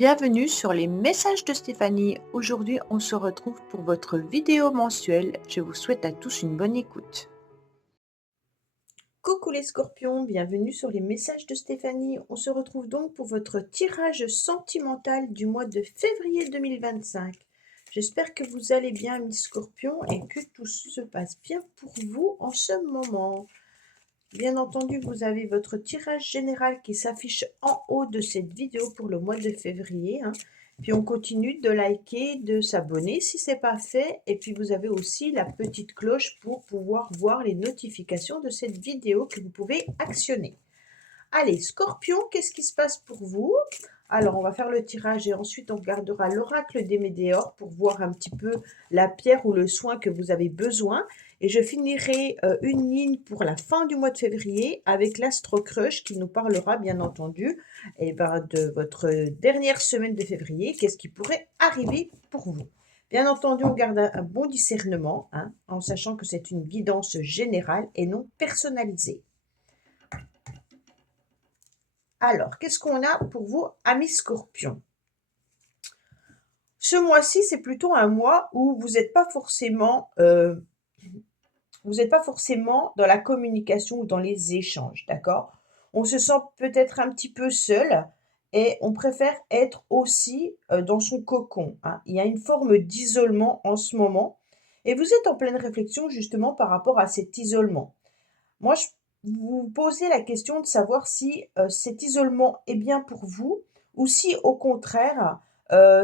Bienvenue sur les messages de Stéphanie. Aujourd'hui, on se retrouve pour votre vidéo mensuelle. Je vous souhaite à tous une bonne écoute. Coucou les scorpions, bienvenue sur les messages de Stéphanie. On se retrouve donc pour votre tirage sentimental du mois de février 2025. J'espère que vous allez bien, mes scorpions, et que tout se passe bien pour vous en ce moment. Bien entendu, vous avez votre tirage général qui s'affiche en haut de cette vidéo pour le mois de février, hein. Puis on continue de liker, de s'abonner si ce n'est pas fait. Et puis vous avez aussi la petite cloche pour pouvoir voir les notifications de cette vidéo que vous pouvez actionner. Allez, Scorpion, qu'est-ce qui se passe pour vous? Alors, on va faire le tirage et ensuite on regardera l'oracle des Médéors pour voir un petit peu la pierre ou le soin que vous avez besoin. Et je finirai une ligne pour la fin du mois de février avec l'Astro Crush qui nous parlera bien entendu de votre dernière semaine de février. Qu'est-ce qui pourrait arriver pour vous? Bien entendu, on garde un bon discernement, hein, en sachant que c'est une guidance générale et non personnalisée. Alors, qu'est-ce qu'on a pour vous, amis Scorpions? Ce mois-ci, c'est plutôt un mois où vous n'êtes pas forcément, dans la communication ou dans les échanges, d'accord? On se sent peut-être un petit peu seul et on préfère être aussi dans son cocon, hein. Il y a une forme d'isolement en ce moment et vous êtes en pleine réflexion justement par rapport à cet isolement. Moi, je vous posez la question de savoir si, cet isolement est bien pour vous ou si au contraire,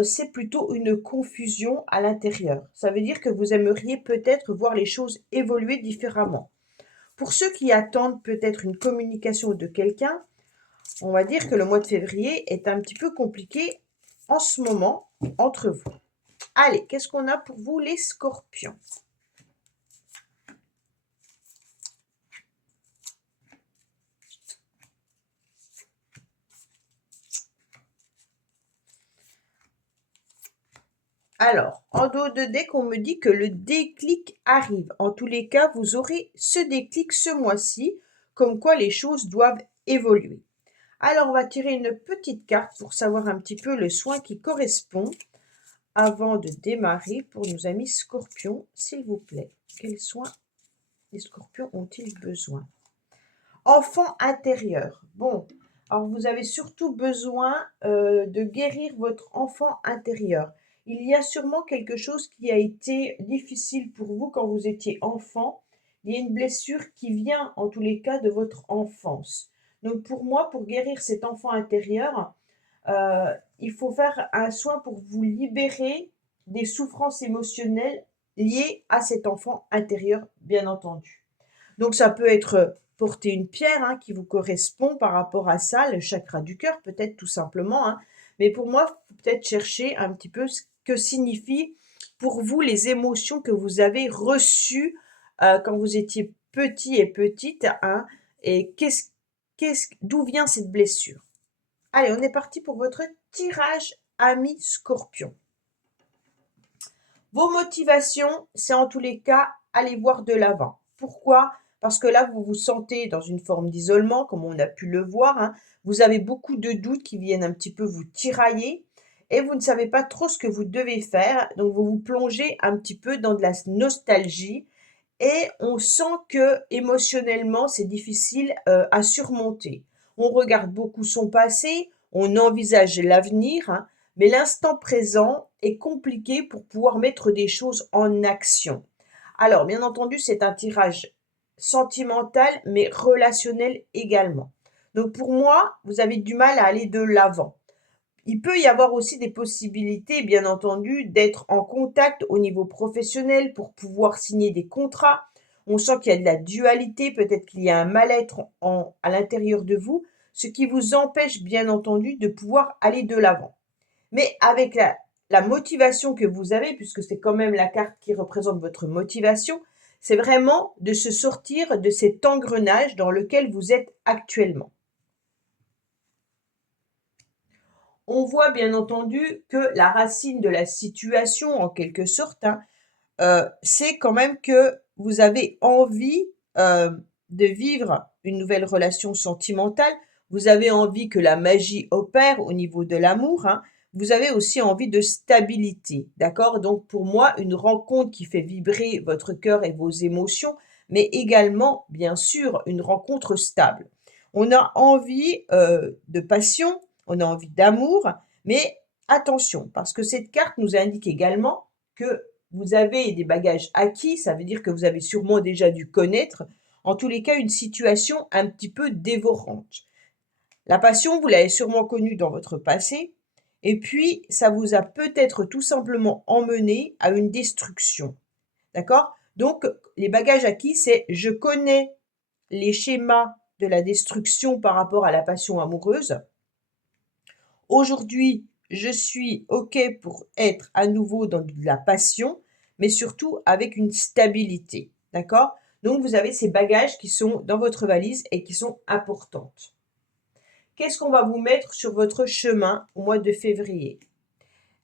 c'est plutôt une confusion à l'intérieur. Ça veut dire que vous aimeriez peut-être voir les choses évoluer différemment. Pour ceux qui attendent peut-être une communication de quelqu'un, on va dire que le mois de février est un petit peu compliqué en ce moment entre vous. Allez, qu'est-ce qu'on a pour vous les scorpions? Alors, en dos de deck, on me dit que le déclic arrive. En tous les cas, vous aurez ce déclic ce mois-ci, comme quoi les choses doivent évoluer. Alors, on va tirer une petite carte pour savoir un petit peu le soin qui correspond avant de démarrer pour nos amis scorpions, s'il vous plaît. Quels soins les scorpions ont-ils besoin? Enfant intérieur. Bon, alors vous avez surtout besoin de guérir votre enfant intérieur. Il y a sûrement quelque chose qui a été difficile pour vous quand vous étiez enfant. Il y a une blessure qui vient en tous les cas de votre enfance. Donc pour moi, pour guérir cet enfant intérieur, il faut faire un soin pour vous libérer des souffrances émotionnelles liées à cet enfant intérieur, bien entendu. Donc ça peut être porter une pierre, hein, qui vous correspond par rapport à ça, le chakra du cœur peut-être tout simplement, hein. Mais pour moi, faut peut-être chercher un petit peu ce que signifient pour vous les émotions que vous avez reçues quand vous étiez petit et petite, hein, et d'où vient cette blessure? Allez, on est parti pour votre tirage ami Scorpion. Vos motivations, c'est en tous les cas aller voir de l'avant. Pourquoi? Parce que là, vous vous sentez dans une forme d'isolement, comme on a pu le voir, hein. Vous avez beaucoup de doutes qui viennent un petit peu vous tirailler et vous ne savez pas trop ce que vous devez faire. Donc, vous vous plongez un petit peu dans de la nostalgie et on sent que émotionnellement, c'est difficile à surmonter. On regarde beaucoup son passé, on envisage l'avenir, hein, mais l'instant présent est compliqué pour pouvoir mettre des choses en action. Alors, bien entendu, c'est un tirage sentimental, mais relationnel également. Donc, pour moi, vous avez du mal à aller de l'avant. Il peut y avoir aussi des possibilités, bien entendu, d'être en contact au niveau professionnel pour pouvoir signer des contrats. On sent qu'il y a de la dualité, peut-être qu'il y a un mal-être à l'intérieur de vous, ce qui vous empêche, bien entendu, de pouvoir aller de l'avant. Mais avec la motivation que vous avez, puisque c'est quand même la carte qui représente votre motivation, c'est vraiment de se sortir de cet engrenage dans lequel vous êtes actuellement. On voit bien entendu que la racine de la situation, en quelque sorte, hein, c'est quand même que vous avez envie de vivre une nouvelle relation sentimentale. Vous avez envie que la magie opère au niveau de l'amour, hein. vous avez aussi envie de stabilité, d'accord? Donc pour moi, une rencontre qui fait vibrer votre cœur et vos émotions, mais également, bien sûr, une rencontre stable. On a envie de passion, on a envie d'amour, mais attention, parce que cette carte nous indique également que vous avez des bagages acquis, ça veut dire que vous avez sûrement déjà dû connaître, en tous les cas, une situation un petit peu dévorante. La passion, vous l'avez sûrement connue dans votre passé, et puis ça vous a peut-être tout simplement emmené à une destruction. D'accord? Donc, les bagages acquis, c'est je connais les schémas de la destruction par rapport à la passion amoureuse. Aujourd'hui, je suis OK pour être à nouveau dans de la passion, mais surtout avec une stabilité. D'accord? Donc, vous avez ces bagages qui sont dans votre valise et qui sont importantes. Qu'est-ce qu'on va vous mettre sur votre chemin au mois de février?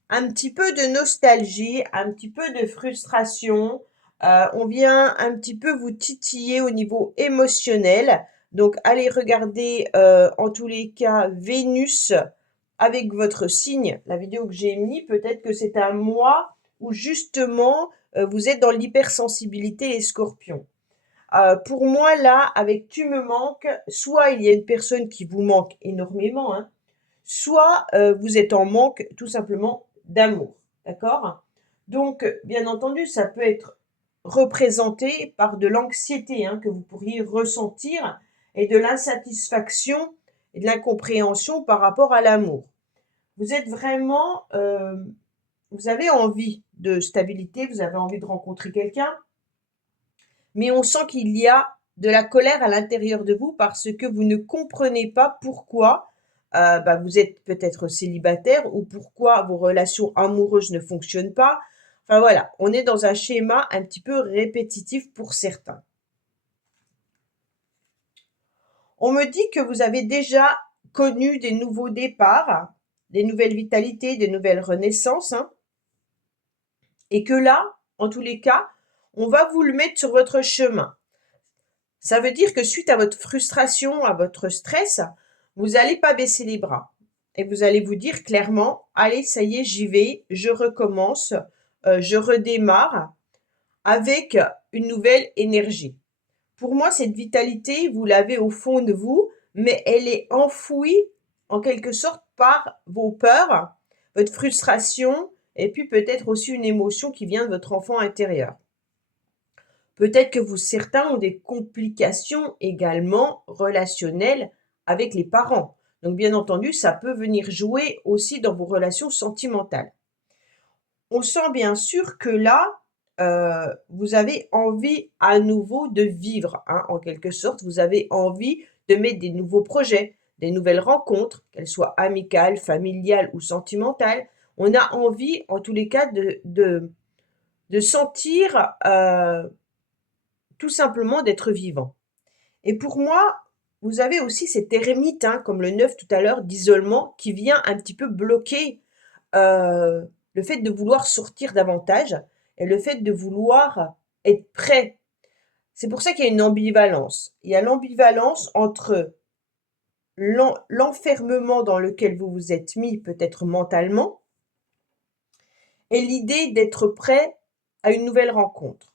Un petit peu de nostalgie, un petit peu de frustration. On vient un petit peu vous titiller au niveau émotionnel. Donc, allez regarder en tous les cas Vénus avec votre signe, la vidéo que j'ai mis. Peut-être que c'est un mois où justement vous êtes dans l'hypersensibilité les scorpions. Pour moi, là, avec tu me manques, soit il y a une personne qui vous manque énormément, hein, soit vous êtes en manque tout simplement d'amour. D'accord? Donc, bien entendu, ça peut être représenté par de l'anxiété que vous pourriez ressentir et de l'insatisfaction et de l'incompréhension par rapport à l'amour. Vous êtes vraiment, vous avez envie de stabilité, vous avez envie de rencontrer quelqu'un, mais on sent qu'il y a de la colère à l'intérieur de vous parce que vous ne comprenez pas pourquoi vous êtes peut-être célibataire ou pourquoi vos relations amoureuses ne fonctionnent pas. Enfin voilà, on est dans un schéma un petit peu répétitif pour certains. On me dit que vous avez déjà connu des nouveaux départs, des nouvelles vitalités, des nouvelles renaissances, et que là, en tous les cas, on va vous le mettre sur votre chemin. Ça veut dire que suite à votre frustration, à votre stress, vous n'allez pas baisser les bras. Et vous allez vous dire clairement, allez, ça y est, j'y vais, je recommence, je redémarre avec une nouvelle énergie. Pour moi, cette vitalité, vous l'avez au fond de vous, mais elle est enfouie en quelque sorte par vos peurs, votre frustration, et puis peut-être aussi une émotion qui vient de votre enfant intérieur. Peut-être que certains ont des complications également relationnelles avec les parents. Donc, bien entendu, ça peut venir jouer aussi dans vos relations sentimentales. On sent bien sûr que là, vous avez envie à nouveau de vivre, en quelque sorte. Vous avez envie de mettre des nouveaux projets, des nouvelles rencontres, qu'elles soient amicales, familiales ou sentimentales. On a envie, en tous les cas, de sentir tout simplement d'être vivant. Et pour moi, vous avez aussi cet ermite, comme le 9 tout à l'heure, d'isolement, qui vient un petit peu bloquer le fait de vouloir sortir davantage et le fait de vouloir être prêt. C'est pour ça qu'il y a une ambivalence. Il y a l'ambivalence entre l'enfermement dans lequel vous vous êtes mis, peut-être mentalement, et l'idée d'être prêt à une nouvelle rencontre.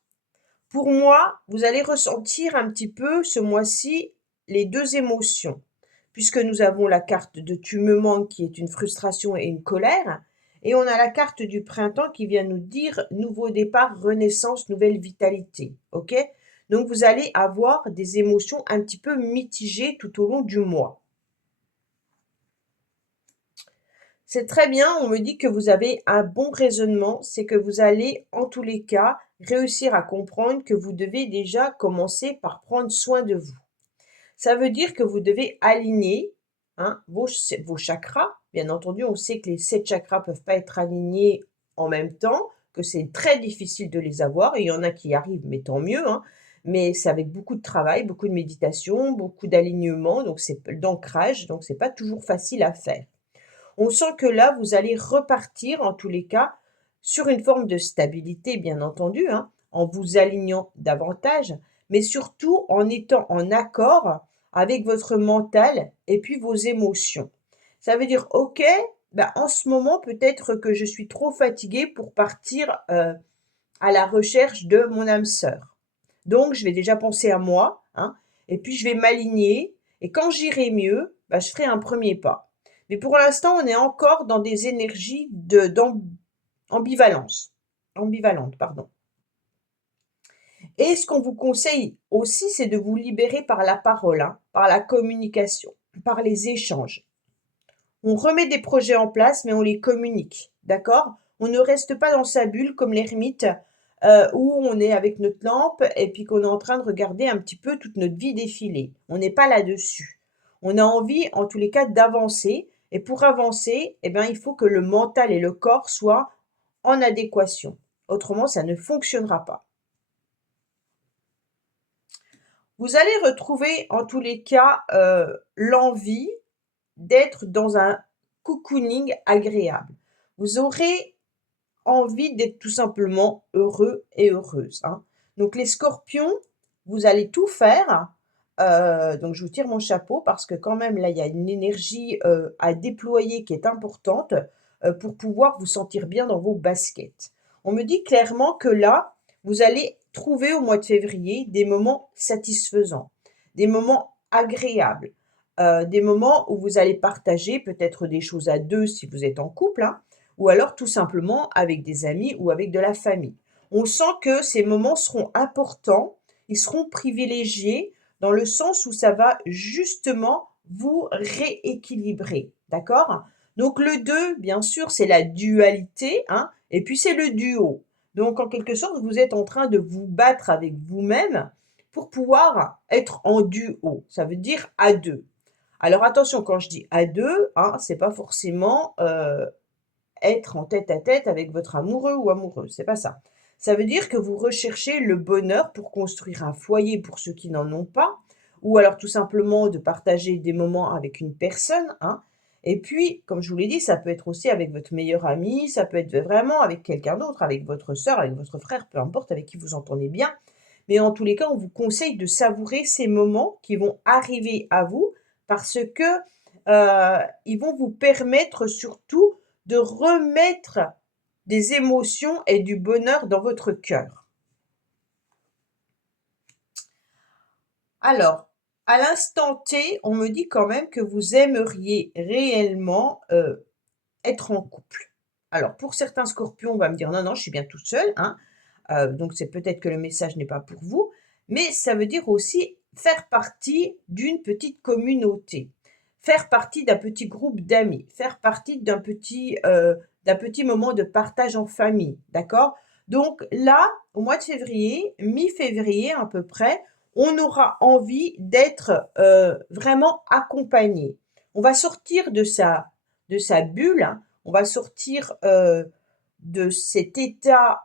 Pour moi, vous allez ressentir un petit peu ce mois-ci les deux émotions, puisque nous avons la carte de tu me manques qui est une frustration et une colère, et on a la carte du printemps qui vient nous dire nouveau départ, renaissance, nouvelle vitalité. Ok? Donc vous allez avoir des émotions un petit peu mitigées tout au long du mois. C'est très bien, on me dit que vous avez un bon raisonnement, c'est que vous allez en tous les cas réussir à comprendre que vous devez déjà commencer par prendre soin de vous. Ça veut dire que vous devez aligner vos chakras. Bien entendu, on sait que les 7 chakras ne peuvent pas être alignés en même temps, que c'est très difficile de les avoir. Et il y en a qui y arrivent, mais tant mieux. Mais c'est avec beaucoup de travail, beaucoup de méditation, beaucoup d'alignement, donc c'est d'ancrage, donc c'est pas toujours facile à faire. On sent que là, vous allez repartir, en tous les cas, sur une forme de stabilité, bien entendu, en vous alignant davantage, mais surtout en étant en accord avec votre mental et puis vos émotions. Ça veut dire, OK, en ce moment, peut-être que je suis trop fatiguée pour partir à la recherche de mon âme sœur. Donc, je vais déjà penser à moi, hein, et puis je vais m'aligner. Et quand j'irai mieux, je ferai un premier pas. Mais pour l'instant, on est encore dans des énergies d'ambivalence. Ambivalente, pardon. Et ce qu'on vous conseille aussi, c'est de vous libérer par la parole, hein, par la communication, par les échanges. On remet des projets en place, mais on les communique, d'accord? On ne reste pas dans sa bulle comme l'ermite où on est avec notre lampe et puis qu'on est en train de regarder un petit peu toute notre vie défiler. On n'est pas là-dessus. On a envie, en tous les cas, d'avancer. Et pour avancer, il faut que le mental et le corps soient en adéquation. Autrement, ça ne fonctionnera pas. Vous allez retrouver, en tous les cas, l'envie d'être dans un cocooning agréable. Vous aurez envie d'être tout simplement heureux et heureuse, hein. Donc les scorpions, vous allez tout faire. Donc je vous tire mon chapeau parce que quand même là, il y a une énergie à déployer qui est importante pour pouvoir vous sentir bien dans vos baskets. On me dit clairement que là, vous allez trouver au mois de février des moments satisfaisants, des moments agréables, des moments où vous allez partager peut-être des choses à deux si vous êtes en couple, hein, ou alors tout simplement avec des amis ou avec de la famille. On sent que ces moments seront importants, ils seront privilégiés dans le sens où ça va justement vous rééquilibrer, d'accord? Donc le 2, bien sûr, c'est la dualité, hein, et puis c'est le duo. Donc en quelque sorte, vous êtes en train de vous battre avec vous-même pour pouvoir être en duo. Ça veut dire à deux. Alors attention, quand je dis à deux, hein, c'est pas forcément être en tête à tête avec votre amoureux ou amoureuse, c'est pas ça. Ça veut dire que vous recherchez le bonheur pour construire un foyer pour ceux qui n'en ont pas, ou alors tout simplement de partager des moments avec une personne, hein. Et puis, comme je vous l'ai dit, ça peut être aussi avec votre meilleur ami, ça peut être vraiment avec quelqu'un d'autre, avec votre sœur, avec votre frère, peu importe, avec qui vous entendez bien. Mais en tous les cas, on vous conseille de savourer ces moments qui vont arriver à vous parce que ils vont vous permettre surtout de remettre des émotions et du bonheur dans votre cœur. Alors, à l'instant T, on me dit quand même que vous aimeriez réellement être en couple. Alors, pour certains scorpions, on va me dire non, non, je suis bien toute seule, hein. Donc, c'est peut-être que le message n'est pas pour vous, mais ça veut dire aussi faire partie d'une petite communauté, faire partie d'un petit groupe d'amis, faire partie d'un petit moment de partage en famille, d'accord? Donc là, au mois de février, mi-février à peu près, on aura envie d'être vraiment accompagné. On va sortir de sa bulle, hein, on va sortir de cet état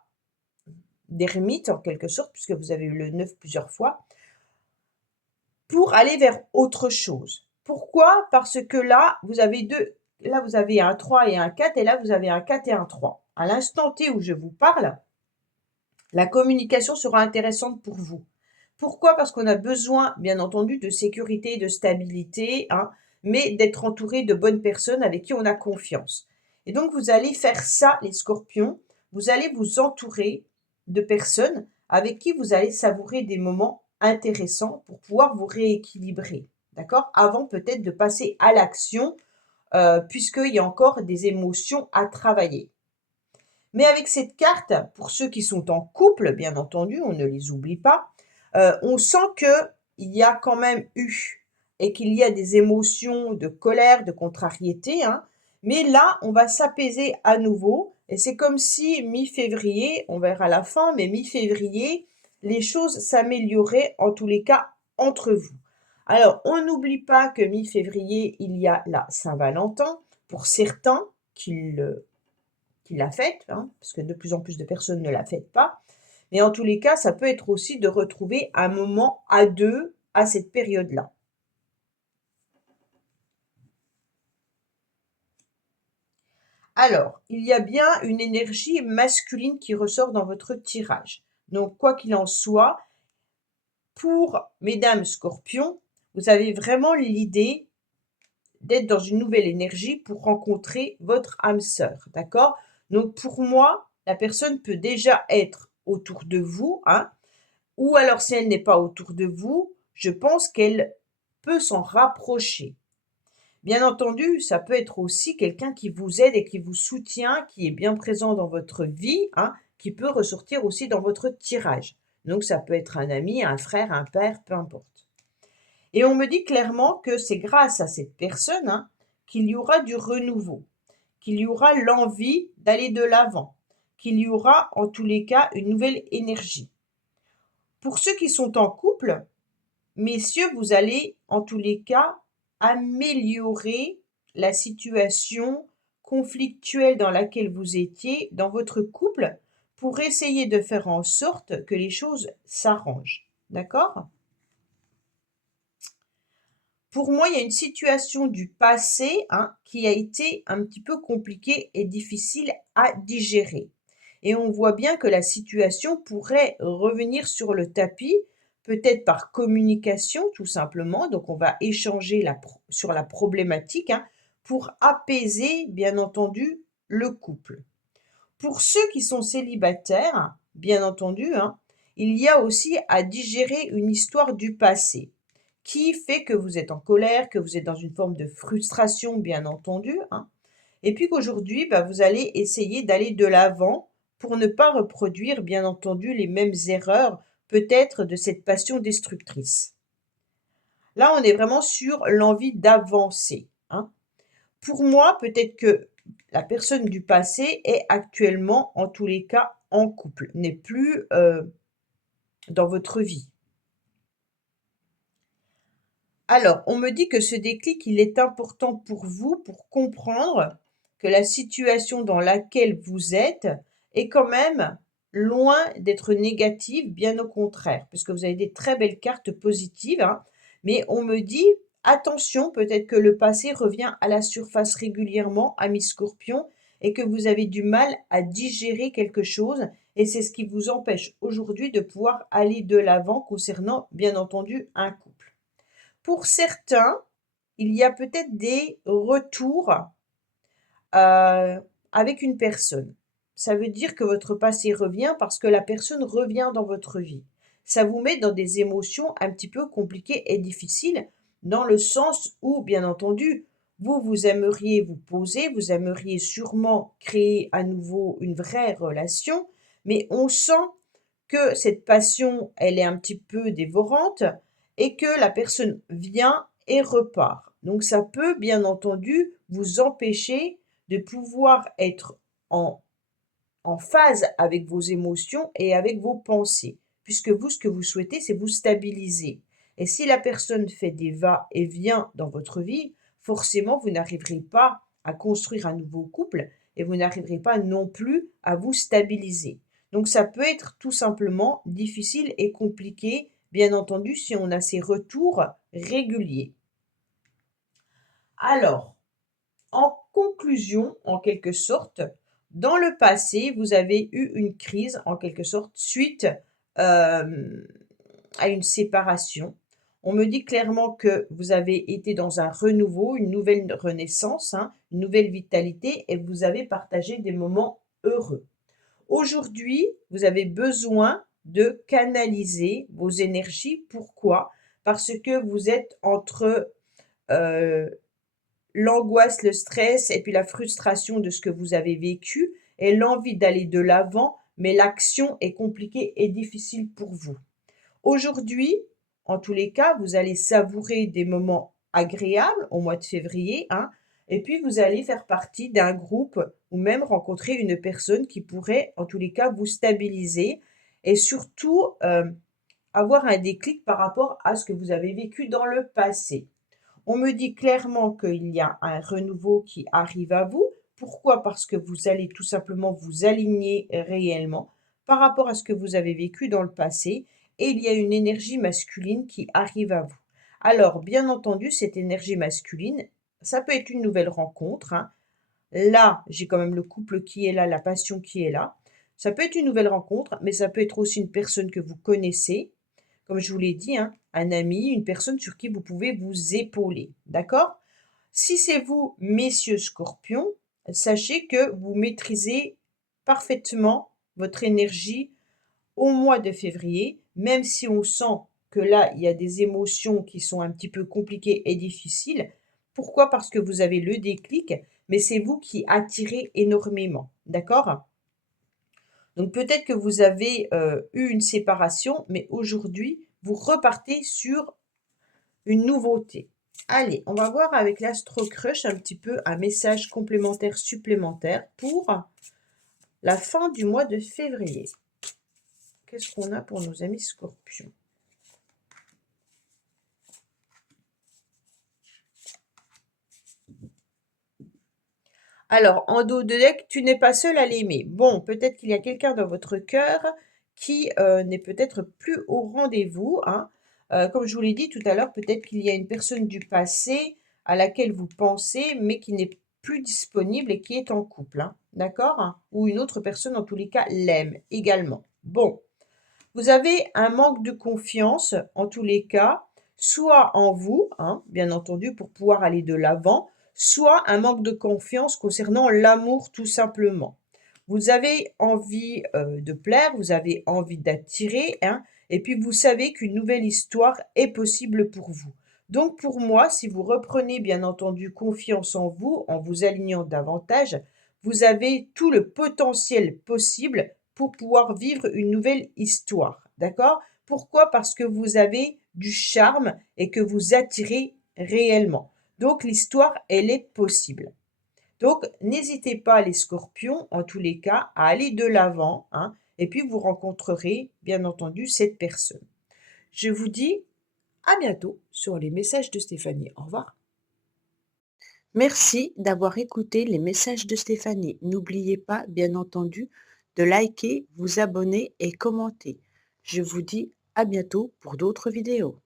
d'ermite en quelque sorte, puisque vous avez eu le 9 plusieurs fois, pour aller vers autre chose. Pourquoi? Parce que là, vous avez vous avez un 3 et un 4, et là, vous avez un 4 et un 3. À l'instant T où je vous parle, la communication sera intéressante pour vous. Pourquoi? Parce qu'on a besoin, bien entendu, de sécurité, de stabilité, hein, mais d'être entouré de bonnes personnes avec qui on a confiance. Et donc, vous allez faire ça, les scorpions. Vous allez vous entourer de personnes avec qui vous allez savourer des moments intéressants pour pouvoir vous rééquilibrer. D'accord? Avant peut-être de passer à l'action, puisqu'il y a encore des émotions à travailler. Mais avec cette carte, pour ceux qui sont en couple, bien entendu, on ne les oublie pas, on sent qu'il y a quand même eu et qu'il y a des émotions de colère, de contrariété, hein. Mais là, on va s'apaiser à nouveau et c'est comme si mi-février, on verra la fin, mais mi-février, les choses s'amélioraient en tous les cas entre vous. Alors, on n'oublie pas que mi-février, il y a la Saint-Valentin pour certains qui la fêtent, hein, parce que de plus en plus de personnes ne la fêtent pas. Mais en tous les cas, ça peut être aussi de retrouver un moment à deux à cette période-là. Alors, il y a bien une énergie masculine qui ressort dans votre tirage. Donc, quoi qu'il en soit, pour mesdames scorpions, vous avez vraiment l'idée d'être dans une nouvelle énergie pour rencontrer votre âme sœur, d'accord? Donc pour moi, la personne peut déjà être autour de vous, hein, ou alors si elle n'est pas autour de vous, je pense qu'elle peut s'en rapprocher. Bien entendu, ça peut être aussi quelqu'un qui vous aide et qui vous soutient, qui est bien présent dans votre vie, hein, qui peut ressortir aussi dans votre tirage. Donc ça peut être un ami, un frère, un père, peu importe. Et on me dit clairement que c'est grâce à cette personne, hein, qu'il y aura du renouveau, qu'il y aura l'envie d'aller de l'avant, qu'il y aura en tous les cas une nouvelle énergie. Pour ceux qui sont en couple, messieurs, vous allez en tous les cas améliorer la situation conflictuelle dans laquelle vous étiez dans votre couple pour essayer de faire en sorte que les choses s'arrangent. D'accord? Pour moi, il y a une situation du passé, hein, qui a été un petit peu compliquée et difficile à digérer. Et on voit bien que la situation pourrait revenir sur le tapis, peut-être par communication tout simplement. Donc on va échanger sur la problématique, hein, pour apaiser bien entendu le couple. Pour ceux qui sont célibataires, bien entendu, hein, il y a aussi à digérer une histoire du passé qui fait que vous êtes en colère, que vous êtes dans une forme de frustration, bien entendu, hein, et puis qu'aujourd'hui, bah, vous allez essayer d'aller de l'avant pour ne pas reproduire, bien entendu, les mêmes erreurs, peut-être de cette passion destructrice. Là, on est vraiment sur l'envie d'avancer, hein. Pour moi, peut-être que la personne du passé est actuellement, en tous les cas, en couple, n'est plus dans votre vie. Alors, on me dit que ce déclic, il est important pour vous pour comprendre que la situation dans laquelle vous êtes est quand même loin d'être négative, bien au contraire, puisque vous avez des très belles cartes positives, hein. Mais on me dit, attention, peut-être que le passé revient à la surface régulièrement, ami Scorpion, et que vous avez du mal à digérer quelque chose, et c'est ce qui vous empêche aujourd'hui de pouvoir aller de l'avant concernant, bien entendu, un couple. Pour certains, il y a peut-être des retours avec une personne. Ça veut dire que votre passé revient parce que la personne revient dans votre vie. Ça vous met dans des émotions un petit peu compliquées et difficiles, dans le sens où, bien entendu, vous aimeriez vous poser, vous aimeriez sûrement créer à nouveau une vraie relation, mais on sent que cette passion, elle est un petit peu dévorante et que la personne vient et repart. Donc ça peut, bien entendu, vous empêcher de pouvoir être en phase avec vos émotions et avec vos pensées. Puisque vous, ce que vous souhaitez, c'est vous stabiliser. Et si la personne fait des va-et-vient dans votre vie, forcément, vous n'arriverez pas à construire un nouveau couple et vous n'arriverez pas non plus à vous stabiliser. Donc ça peut être tout simplement difficile et compliqué, bien entendu, si on a ces retours réguliers. Alors, en conclusion, en quelque sorte, dans le passé, vous avez eu une crise, en quelque sorte, suite à une séparation. On me dit clairement que vous avez été dans un renouveau, une nouvelle renaissance, hein, une nouvelle vitalité, et vous avez partagé des moments heureux. Aujourd'hui, vous avez besoin de canaliser vos énergies. Pourquoi? Parce que vous êtes entre l'angoisse, le stress et puis la frustration de ce que vous avez vécu et l'envie d'aller de l'avant, mais l'action est compliquée et difficile pour vous. Aujourd'hui, en tous les cas, vous allez savourer des moments agréables au mois de février, hein, et puis vous allez faire partie d'un groupe ou même rencontrer une personne qui pourrait, en tous les cas, vous stabiliser et surtout avoir un déclic par rapport à ce que vous avez vécu dans le passé. On me dit clairement qu'il y a un renouveau qui arrive à vous. Pourquoi? Parce que vous allez tout simplement vous aligner réellement par rapport à ce que vous avez vécu dans le passé et il y a une énergie masculine qui arrive à vous. Alors, bien entendu, cette énergie masculine, ça peut être une nouvelle rencontre, hein. Là, j'ai quand même le couple qui est là, la passion qui est là. Ça peut être une nouvelle rencontre, mais ça peut être aussi une personne que vous connaissez, comme je vous l'ai dit, hein, un ami, une personne sur qui vous pouvez vous épauler, d'accord? Si c'est vous, messieurs Scorpions, sachez que vous maîtrisez parfaitement votre énergie au mois de février, même si on sent que là, il y a des émotions qui sont un petit peu compliquées et difficiles. Pourquoi? Parce que vous avez le déclic, mais c'est vous qui attirez énormément. D'accord? Donc peut-être que vous avez eu une séparation, mais aujourd'hui, vous repartez sur une nouveauté. Allez, on va voir avec l'Astro Crush un petit peu un message complémentaire supplémentaire pour la fin du mois de février. Qu'est-ce qu'on a pour nos amis Scorpions? Alors, en dos de deck, tu n'es pas seul à l'aimer. Bon, peut-être qu'il y a quelqu'un dans votre cœur qui n'est peut-être plus au rendez-vous, hein. Comme je vous l'ai dit tout à l'heure, peut-être qu'il y a une personne du passé à laquelle vous pensez, mais qui n'est plus disponible et qui est en couple, hein. D'accord? Ou une autre personne, en tous les cas, l'aime également. Bon, vous avez un manque de confiance, en tous les cas, soit en vous, hein, bien entendu, pour pouvoir aller de l'avant, soit un manque de confiance concernant l'amour tout simplement. Vous avez envie de plaire, vous avez envie d'attirer, hein, et puis vous savez qu'une nouvelle histoire est possible pour vous. Donc pour moi, si vous reprenez bien entendu confiance en vous alignant davantage, vous avez tout le potentiel possible pour pouvoir vivre une nouvelle histoire. D'accord? Pourquoi? Parce que vous avez du charme et que vous attirez réellement. Donc l'histoire, elle est possible. Donc n'hésitez pas les scorpions, en tous les cas, à aller de l'avant, hein, et puis vous rencontrerez bien entendu cette personne. Je vous dis à bientôt sur les messages de Stéphanie. Au revoir. Merci d'avoir écouté les messages de Stéphanie. N'oubliez pas, bien entendu, de liker, vous abonner et commenter. Je vous dis à bientôt pour d'autres vidéos.